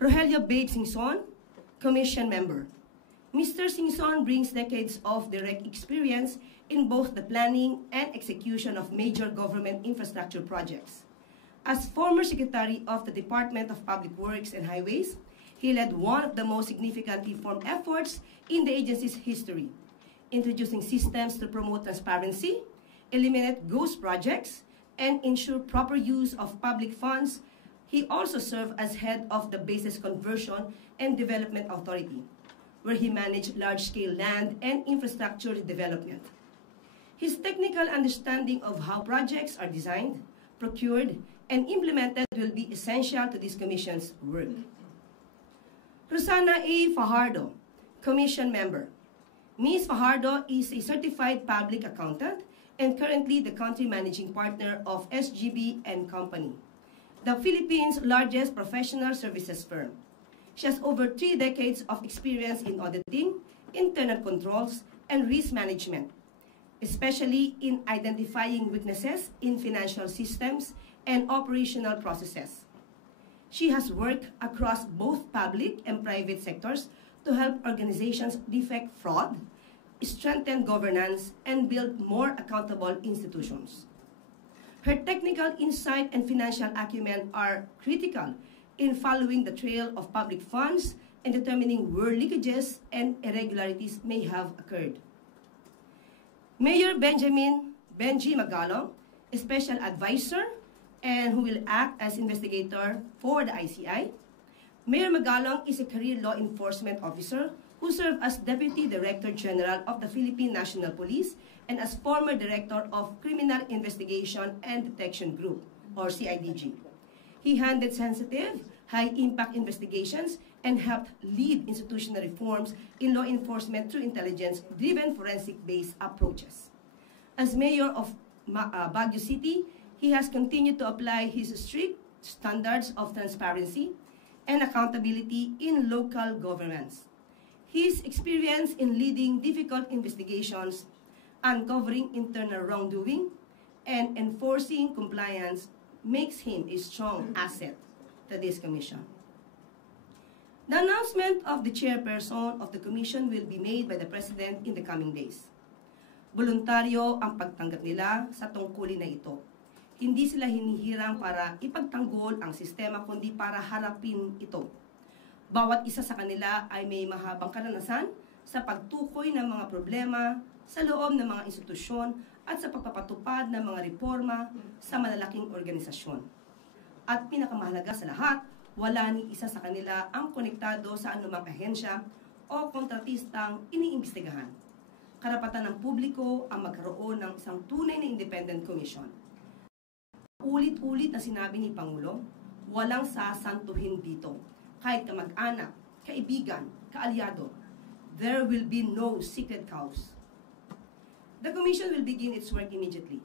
Rogelio Babe Singson, Commission Member. Mr. Singson brings decades of direct experience in both the planning and execution of major government infrastructure projects. As former Secretary of the Department of Public Works and Highways, he led one of the most significant reform efforts in the agency's history, introducing systems to promote transparency, eliminate ghost projects, and ensure proper use of public funds. He also served as head of the Bases Conversion and Development Authority, where he managed large-scale land and infrastructure development. His technical understanding of how projects are designed, procured, and implemented will be essential to this Commission's work. Rosana A. Fajardo, Commission Member. Ms. Fajardo is a certified public accountant and currently the country managing partner of SGB & Company, the Philippines' largest professional services firm. She has over 3 decades of experience in auditing, internal controls, and risk management, especially in identifying weaknesses in financial systems and operational processes. She has worked across both public and private sectors to help organizations defect fraud, strengthen governance, and build more accountable institutions. Her technical insight and financial acumen are critical in following the trail of public funds and determining where leakages and irregularities may have occurred. Mayor Benji Magalong, a special advisor and who will act as investigator for the ICI. Mayor Magalong is a career law enforcement officer who served as Deputy Director General of the Philippine National Police and as former Director of Criminal Investigation and Detection Group, or CIDG. He handled sensitive, high-impact investigations and helped lead institutional reforms in law enforcement through intelligence-driven forensic-based approaches. As Mayor of Baguio City, he has continued to apply his strict standards of transparency and accountability in local governments. His experience in leading difficult investigations, uncovering internal wrongdoing, and enforcing compliance makes him a strong asset to this Commission. The announcement of the chairperson of the Commission will be made by the President in the coming days. Voluntaryo ang pagtanggap nila sa tungkulin na ito. Hindi sila hinihirang para ipagtanggol ang sistema kundi para harapin ito. Bawat isa sa kanila ay may mahabang karanasan sa pagtukoy ng mga problema sa loob ng mga institusyon at sa pagpapatupad ng mga reforma sa malalaking organisasyon. At pinakamahalaga sa lahat, wala ni isa sa kanila ang konektado sa anumang ahensya o kontratistang iniimbestigahan. Karapatan ng publiko ang magkaroon ng isang tunay na independent commission. Ulit-ulit na sinabi ni Pangulo, walang sasantuhin dito. Kahit kamag-anak, kaibigan, kaalyado, there will be no secret cause. The Commission will begin its work immediately.